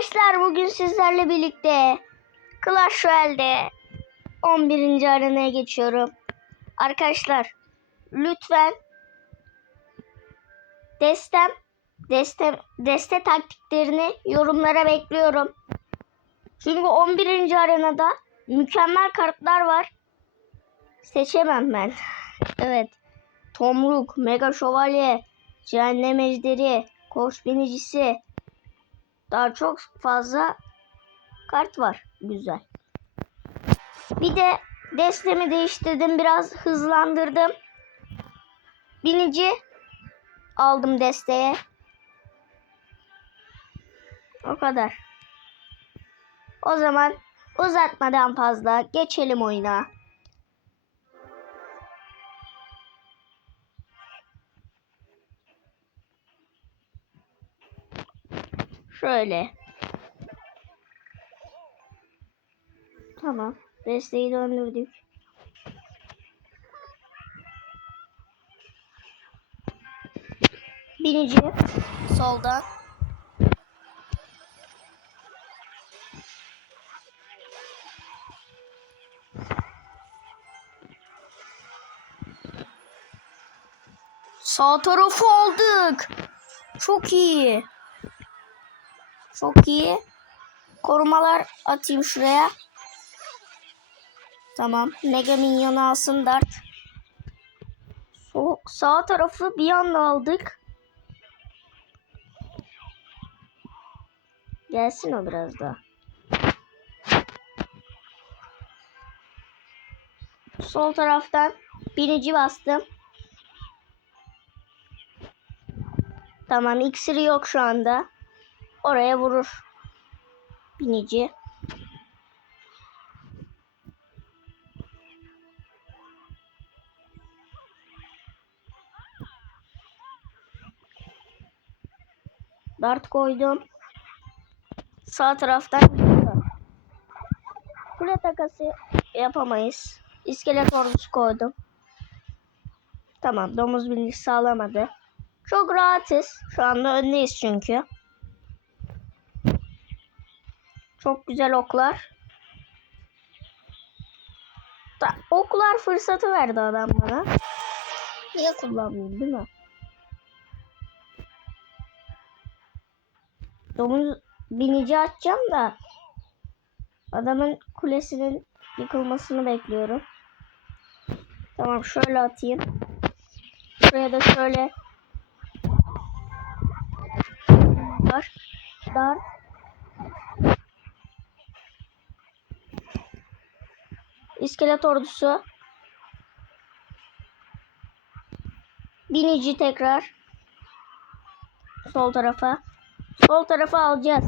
Arkadaşlar bugün sizlerle birlikte Clash Royale'de 11. arenaya geçiyorum. Arkadaşlar lütfen destem deste deste taktiklerini yorumlara bekliyorum. Çünkü 11. arenada mükemmel kartlar var. Seçemem ben. evet. Tomruk, Mega Şövalye, Cehennem Ejderi, Koç Binicisi, daha çok fazla kart var. Güzel. Bir de destemi değiştirdim. Biraz hızlandırdım. Binici aldım desteğe. O kadar. O zaman uzatmadan fazla geçelim oyuna. Şöyle. Tamam. Desteği döndürdük. Binici soldan. Sağ tarafı aldık. Çok iyi. Çok iyi. Korumalar atayım şuraya. Tamam. Mega minyon alsın dart. So sağ tarafı bir anda aldık. Gelsin o biraz daha. Sol taraftan birinci bastım. Tamam iksiri yok şu anda. Oraya vurur. Binici. Dart koydum. Sağ taraftan. Kule takası yapamayız. İskelet ordusu koydum. Tamam domuz birliği sağlamadı. Çok rahatız. Şu anda öndeyiz çünkü. Çok güzel oklar. Da, oklar fırsatı verdi adam bana. Niye kullanmayayım değil mi? Domuz binici atacağım da adamın kulesinin yıkılmasını bekliyorum. Tamam şöyle atayım. Buraya da şöyle var. Dar. İskelet ordusu. Binici tekrar. Sol tarafa. Sol tarafa alacağız.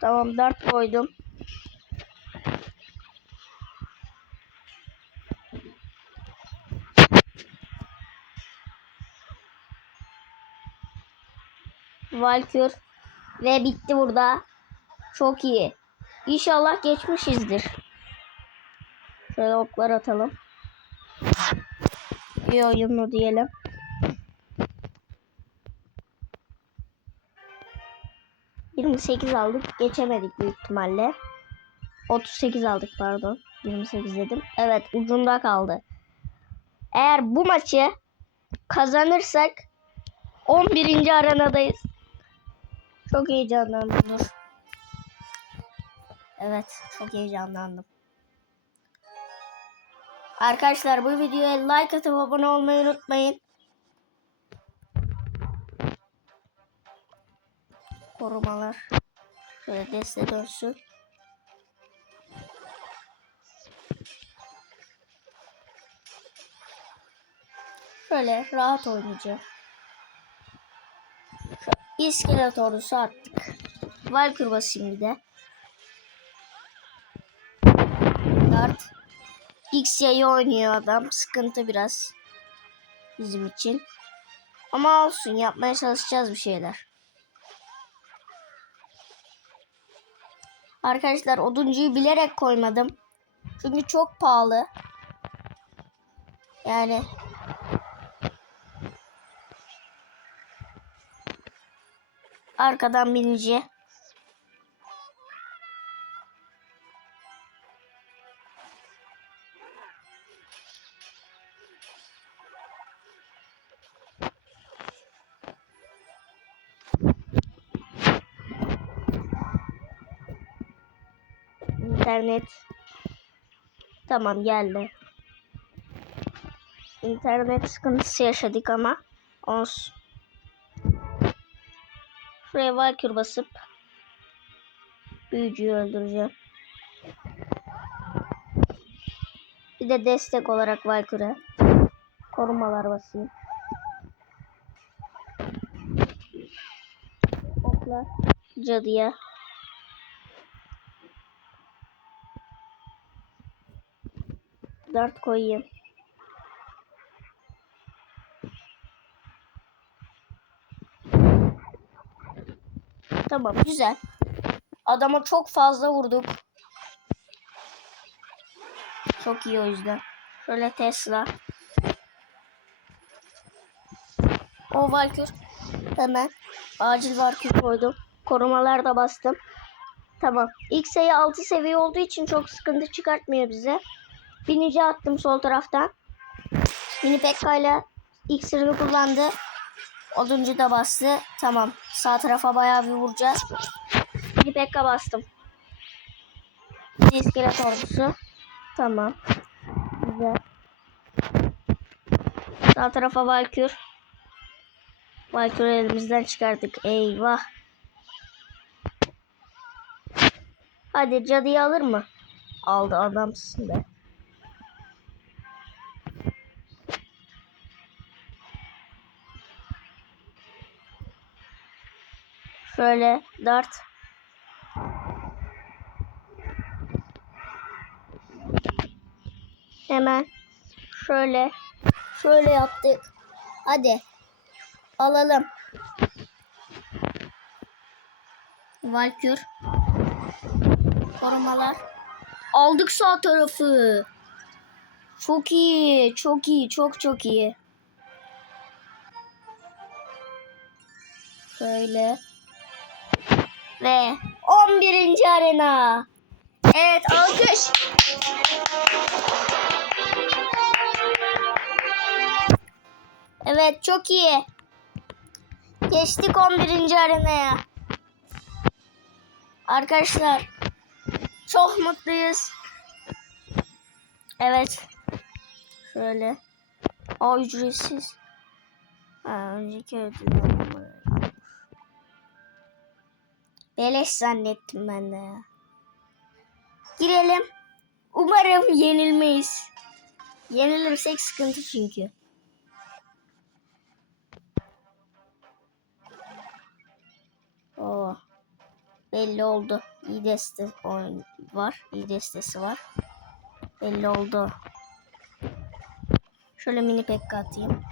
Tamam dart koydum. Valkür ve bitti burada. Çok iyi. İnşallah geçmişizdir. Şöyle oklar atalım. İyi oyunlu diyelim. Yirmi sekiz aldık. Geçemedik büyük ihtimalle. 38 aldık pardon. 28 dedim. Evet ucunda kaldı. Eğer bu maçı kazanırsak 11. arenadayız. Çok heyecanlandım dur. Evet çok heyecanlandım. Arkadaşlar bu videoya like atıp abone olmayı unutmayın. Korumalar. Şöyle deste dönsün. Şöyle rahat oynayacağım. İskelet ordusu attık. Valkür basayım bir de. Dart. X'ye oynuyor adam. Sıkıntı biraz. Bizim için. Ama olsun yapmaya çalışacağız bir şeyler. Arkadaşlar oduncuyu bilerek koymadım. Çünkü çok pahalı. Yani arkadan binici. İnternet. Tamam geldi. İnternet sıkıntısı yaşadık ama olsun. Şuraya Valkür basıp büyücüyü öldüreceğim. Bir de destek olarak Valkür'e korumalar basayım. Oklar cadıya. Dart koyayım. Tamam güzel. Adama çok fazla vurduk. Çok iyi o yüzden. Şöyle Tesla. O Valkür. Hemen acil Valkür koydum. Korumalar da bastım. Tamam. İlk sayı 6 seviye olduğu için çok sıkıntı çıkartmıyor bize. Binici attım sol taraftan. Mini Pekka ile iksirini kullandı. Oduncu da bastı. Tamam. Sağ tarafa bayağı bir vuracağız. Pekka bastım. İskelet ordusu. Tamam. Güzel. Sağ tarafa Valkür. Valkür'ü elimizden çıkardık. Eyvah. Hadi cadıyı alır mı? Aldı adamsın be. Şöyle dart. Hemen şöyle şöyle yaptık. Hadi alalım. Valkür. Korumalar. Aldık sağ tarafı. Çok iyi, çok iyi, çok çok iyi. Şöyle. Ve 11. arena. Evet alkış. Evet çok iyi. Geçtik 11. arenaya. Arkadaşlar çok mutluyuz. Evet. Şöyle. O ücretsiz. Ha, önceki ödül. Beleş zannettim ben de ya. Girelim. Umarım yenilmeyiz. Yenilirsek sıkıntı çünkü. Oo. Belli oldu. İyi deste oyun var. İyi destesi var. Belli oldu. Şöyle mini pekka atayım.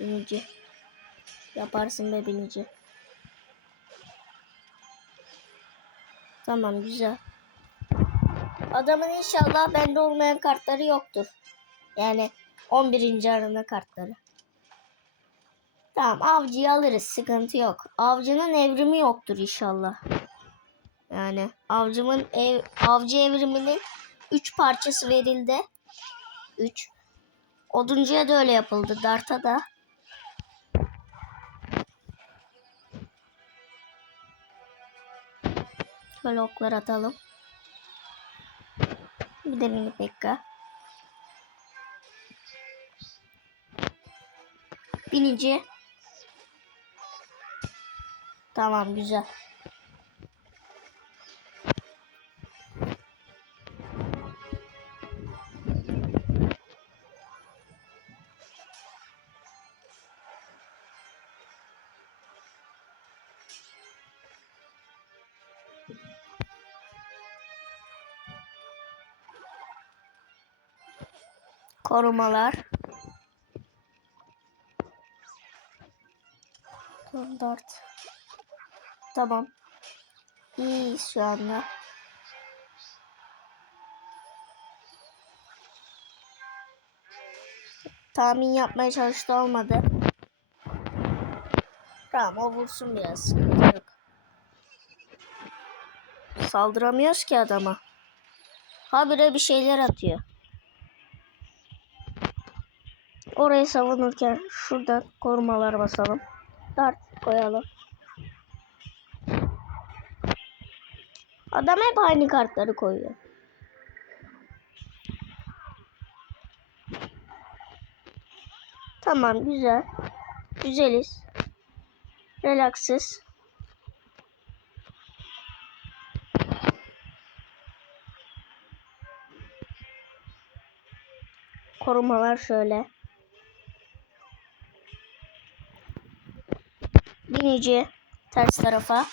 Binici. Yaparsın be binici. Tamam güzel. Adamın inşallah bende olmayan kartları yoktur. Yani 11. arana kartları. Tamam avcıyı alırız sıkıntı yok. Avcının evrimi yoktur inşallah. Yani avcımın ev, avcı evriminin 3 parçası verildi. 3. Oduncuya da öyle yapıldı. Dart'a da. Şöyle oklar atalım. Bir de mini pekka. Binici. Tamam güzel. Korumalar. Dört. Tamam. İyiyiz şu anda. Tahmin yapmaya çalıştı olmadı. Tamam o vursun biraz. yok. Saldıramıyoruz ki adama. Habire bir şeyler atıyor. Orayı savunurken şuradan korumalar basalım. Dart koyalım. Adam hep aynı kartları koyuyor. Tamam güzel. Güzeliz. Relaksız. Korumalar şöyle. Binici ters tarafa.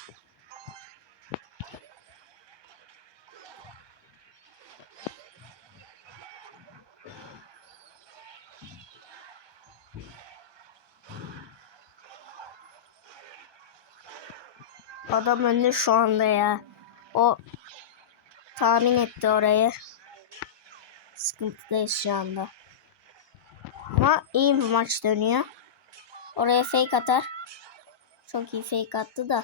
Adam önde şu anda ya. O tahmin etti orayı. Sıkıntıdayız şu anda. Ama iyi bir maç dönüyor. Oraya fake atar. Çok iyi fake attı da.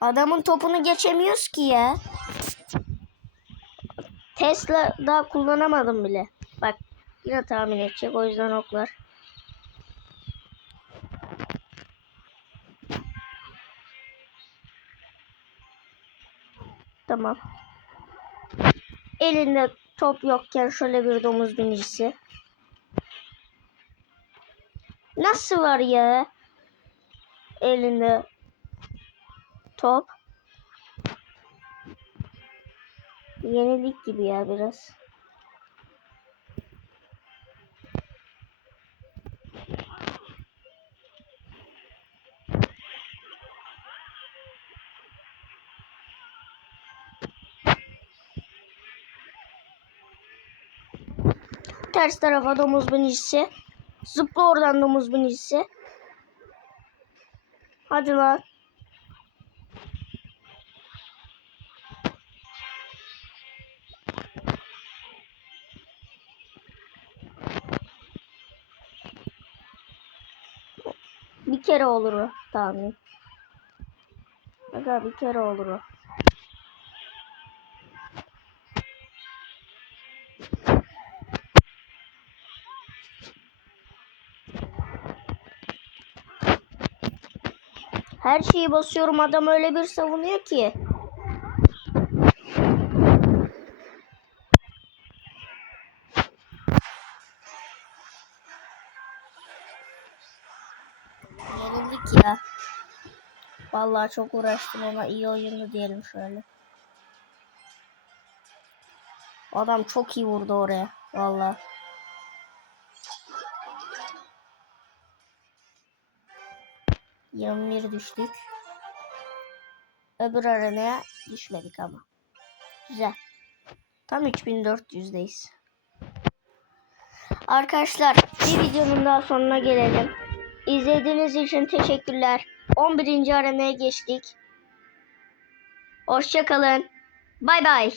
Adamın topunu geçemiyoruz ki ya. Tesla daha kullanamadım bile. Bak yine tahmin edecek o yüzden oklar. Tamam. Elinde top yokken şöyle bir domuz binicisi. Nasıl var ya? Elinde top. Yenilik gibi ya biraz. Ters tarafa domuz binicisi. Zıpla oradan domuz binicisi. Hadi lan. Bir kere olur o tahmin. Aga bir kere olur o. Her şeyi basıyorum adam öyle bir savunuyor ki. Yenildik ya. Vallahi çok uğraştım ama iyi oyundu diyelim şöyle. Adam çok iyi vurdu oraya. Vallahi. Yirmi bir düştük. Öbür arenaya düşmedik ama. Güzel. Tam 3400'deyiz. Arkadaşlar bir videonun daha sonuna gelelim. İzlediğiniz için teşekkürler. 11. arenaya geçtik. Hoşçakalın. Bay bay.